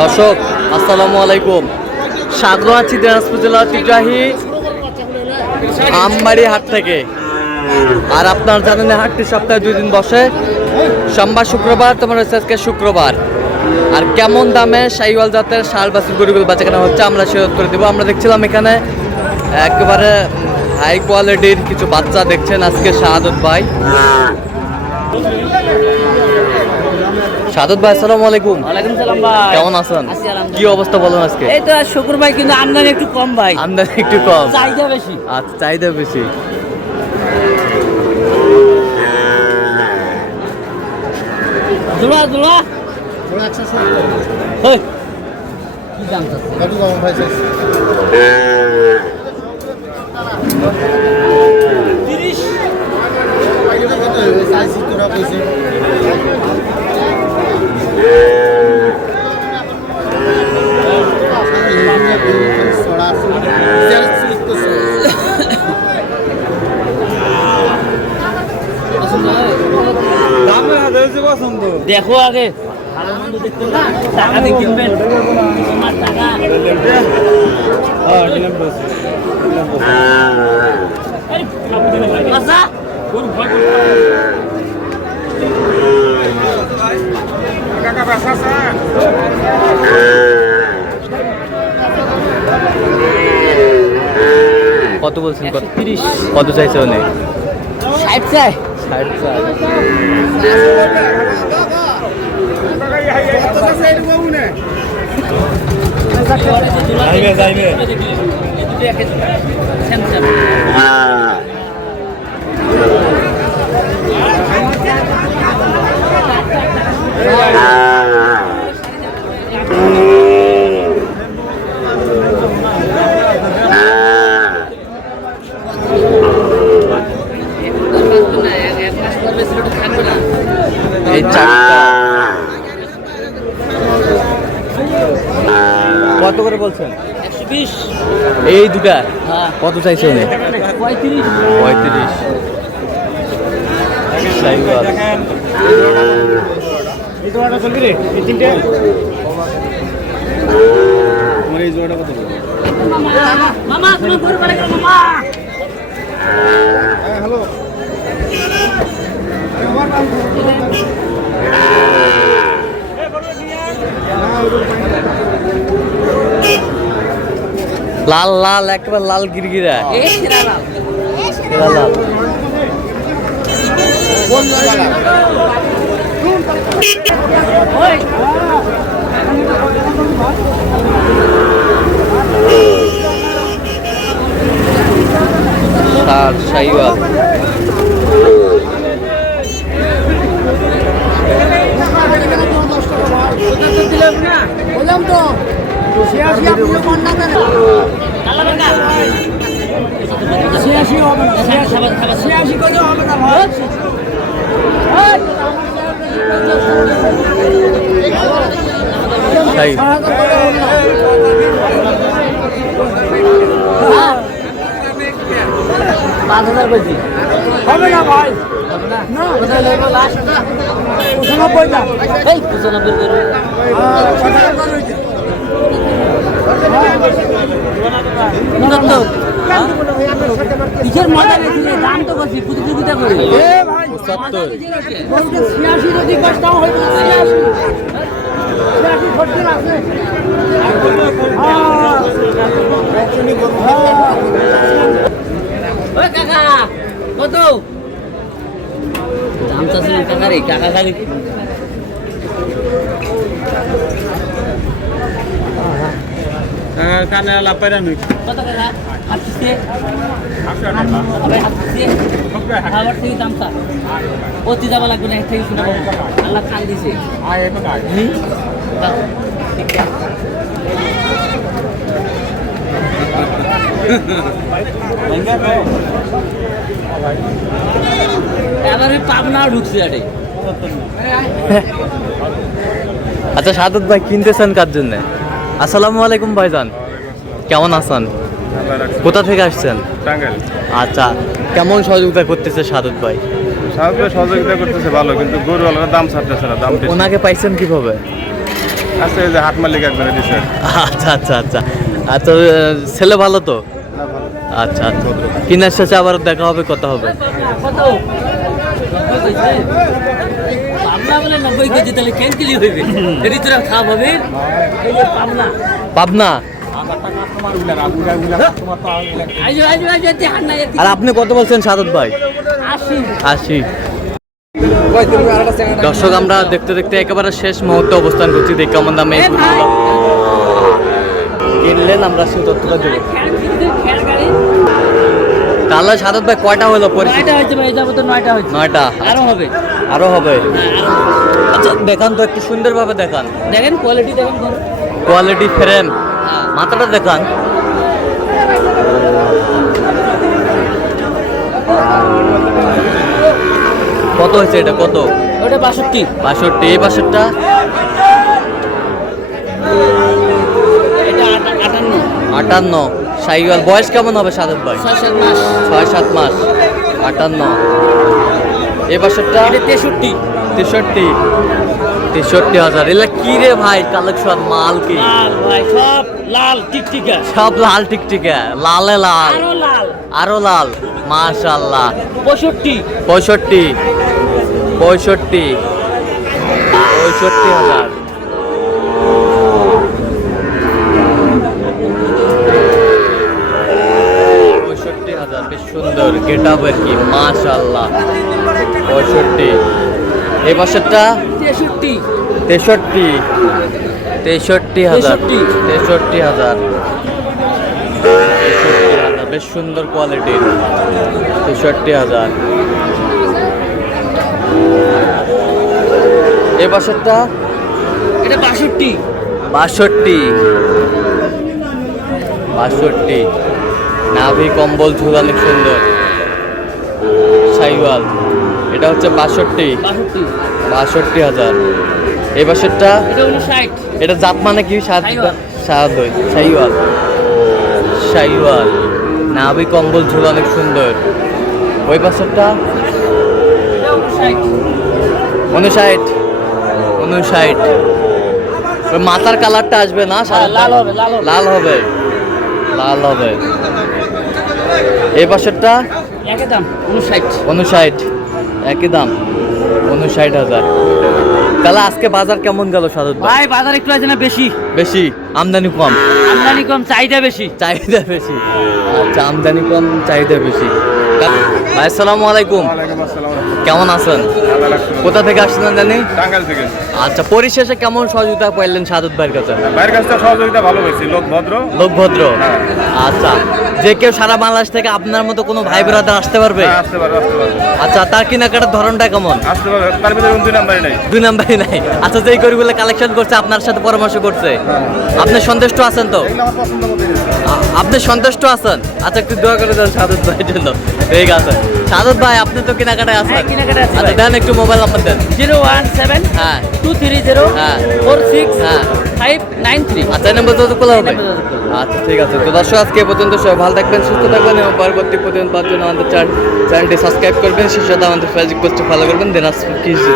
দর্শক আসসালামু আলাইকুম, স্বাগত আছি দিনাজপুর জেলা ঐতিহ্যবাহী আমবাড়ি হাট থেকে। আর আপনার জানেন হাটটি সপ্তাহে 2 দিন বসে, সোমবার শুক্রবার, তোমার হচ্ছে আজকে শুক্রবার। আর কেমন দামে শাহিওয়াল জাতের ষাঁড় বাছুর গরুগুলো বেচাকেনা হচ্ছে আমরা সে উত্তর দেবো। আমরা দেখছিলাম এখানে একেবারে হাই কোয়ালিটির কিছু বাচ্চা দেখছেন আজকে শাহাদত ভাই। শাহাদত ভাই আসসালামু আলাইকুম। ওয়ালাইকুম সালাম ভাই, কেমন আছেন? কি অবস্থা বলুন আজকে? এই তো শুকুর ভাই, কিন্তু আমদানি একটু কম ভাই। আমদানি একটু কম, চাহিদা বেশি। আচ্ছা, চাহিদা বেশি। জোড়া জোড়া জোড়া 170 হই কি দাম চাচ্ছে? কত দাম ভাই স্যার? 30 এটা কত হবে? সাইজ তোরা কইছে দেখো আগে টাকা দিয়ে কিনবেন, তোমার টাকা আচ্ছা কত বলছেন? 30 কত চাইছে উনি? 60 চাই। 60 চাই। এই চারটা কত করে বলছেন? 120। এই দুটা হ্যাঁ কত চাইছে উনি? 35। 35। শাহিওয়াল। এই জোড়াটা চলবি রে? এই তিনটে আমার এই জোড়াটা কত বলবো? মামা তুমি ঘুরে পড়ে গেল মামা। হ্যাঁ হ্যালো লাল লাল একেবারে লাল গিরগিরা। এই সেরা লাল। এরা লাল। কোন জোড়াটা? ওই ষাঁড় শাহিওয়াল। বললাম তো 86 আপনি কোন না দেন? কালা বাঙ্গা 86 হবে না, 86 করে হবে না ভাই। শাহি। 5000 কইছি। হবে না ভাই, না কোথায় লাগবে লাস্ট? 95 দাম। এই 95 করে। কিসের মজা নেই, দাম তো করছি প্রতিযোগিতা করি। এ ভাই 70। 86 যদি কষ্টাও হইবে 86 ফটকে আছে। ওই কাকা কত দাম চাচ্ছি কাকা রে? কাকা খালি কানে লাপাইরা নই কত কাকা? আসছে খাবার থেকে দাম চা অতি যাওয়া লাগবে না, থেকে শুনে আল্লাহ খান দিছে। এবারে পাবনা ঢুকছে আরে। আচ্ছা শাহাদত ভাই, কিনতেছেন কার জন্য? আসসালামু আলাইকুম ভাইজান, কেমন আছেন? কোথা থেকে আসছেন? টাঙ্গাইল। আচ্ছা, কেমন সহযোগিতা করতেছে শাহাদত ভাই? সাহায্য সহযোগিতা করতেছে ভালো, কিন্তু গরুওয়ালারা দাম ছাড়তেছে না, দাম বেশি। ওনাকে পাইছেন কিভাবে? আছে যে হাট মালিক একবারে দিছে। আচ্ছা আচ্ছা আচ্ছা আচ্ছা ছেলে ভালো তো? আচ্ছা আচ্ছা কিনার শেষে আবার দেখা হবে, কথা হবে। কত? পাবনা বলে 90 কেজি, তাহলে ক্যান্সেলই হইবে। এটি তোরা খাওয়া হবে, এই যে পাবনা। পাবনা। আইজো আইজো আইজো, এতে হাত নাই, এতে আর আপনি কত বলছেন সাদত ভাই? 80। 80। দর্শক আমরা দেখতে দেখতে একেবারে শেষ মুহূর্তে অবস্থান করছি, দেখি কেমন দামে এই গরুগুলো কিনলেন, আমরা সেই তথ্যটা দেবো। তাহলে সাদত ভাই কয়টা হলো পরিচিত? 9টা হয়েছে ভাই, যাবো তো 9টা হয়েছে। 9টা। আরো হবে। আরো হবে? আচ্ছা দেখান তো একটু সুন্দরভাবে দেখান, দেখেন কোয়ালিটি, দেখেন গরু। কোয়ালিটি ফ্রেম, মাথাটা দেখান। কত হয়েছে এটা, কত? ওটা 62। 62। এই পাশেরটা? এটা 58। 58। সাইওয়াল বয়স কেমন হবে সাদত ভাই? 6-7 মাস। 6-7 মাস। 58। এই পাশেরটা? এটা 63। 63। 63,000। এলা কি রে ভাই কালেকশন, মাল কি? লাল ভাই, সব লাল টিকটিকা। সব লাল টিকটিকা, লালে লাল, আরো লাল। আরো লাল, মাশাআল্লাহ। 65। 65। 65,000। বেশ সুন্দর গেট আপ আর কি, মাশাআল্লাহ। 65। এই পাশেরটা? 63। 63। 63,000। 63,000। বেশ সুন্দর কোয়ালিটির। 63,000। এই পাশেরটা? এটা 62। 62। 62। নাভি কম্বল ঝুল অনেক সুন্দর, সাইওয়াল। এটা হচ্ছে 62। 62। 62,000। এই পাশেরটা? এটা 59। এটা জাত মানে কি? সাইওয়াল। সাইওয়াল। সাইওয়াল, নাভি কম্বল ঝুল অনেক সুন্দর। ওই পাশেরটা? এটা 59। 59। 59। ওই মাথার কালারটা আসবে না? লাল হবে, লাল হবে। লাল হবে, লাল হবে। এই পাশেরটা? একই দাম 59। 59। একই দাম 59,000। তাহলে আজকে বাজার কেমন গেল সাদত ভাই? ভাই বাজার একটু আছে না বেশি? বেশি, আমদানি কম? আমদানি কম, চাহিদা বেশি। চাহিদা বেশি। আচ্ছা আমদানি কম, চাহিদা বেশি। ভাই আসসালামু আলাইকুম, ওয়ালাইকুম আসসালাম। কেমন আছেন? ভালো লাগছে। কোথা থেকে আসছেন জানি? টাঙ্গাইল থেকে। আচ্ছা পরিশেষে কেমন সহযোগিতা পাইলেন সাদত ভাইয়ের কাছে? বাইরের কাছ থেকে সহযোগিতা ভালো হয়েছে, লোক ভদ্র। লোকভদ্র। হ্যাঁ। আচ্ছা যে কেউ সারা বাংলাদেশ থেকে আপনার মতো কোনো ভাই ব্রাদার আসতে পারবে? হ্যাঁ, আসতে পারবে, আসতে পারবে। আচ্ছা তার কেনাকাটার ধরনটা কেমন? আসতে পারবে, তার ভিতরে দুই নাম্বারই নাই। 2 নাম্বারই নাই। আচ্ছা যেই গরুগুলো কালেকশন করছে আপনার সাথে পরামর্শ করছে, আপনি সন্তুষ্ট আছেন তো? এগুলো আমার পছন্দ মতো এনেছে। আপনি সন্তুষ্ট আছেন? আচ্ছা একটু দোয়া করে দেন সাদত ভাইয়ের জন্য। ঠিক আছে সাদত ভাই, আপনি তো কেনাকাটায় আছেন? হ্যাঁ, কেনাকাটায় আছি আচ্ছা ভাই। দেন একটু মোবাইল নাম্বার দেন। 017 হ্যাঁ 230 হ্যাঁ 46 হ্যাঁ 593। আচ্ছা এই নাম্বার তো খোলা হবে। এই নাম্বার তো খোলা। আচ্ছা ঠিক আছে। তো দর্শক আজকে এ পর্যন্ত সবাই ভালো থাকবেন, সুস্থ থাকবেন এবং পরবর্তী প্রতিদিন পাওয়ার জন্য আমাদের চ্যানেলটি সাবস্ক্রাইব করবেন, সেই সাথে আমাদের ফেসবুক পেজটি ফলো করবেন। দিনাজপুর কৃষি।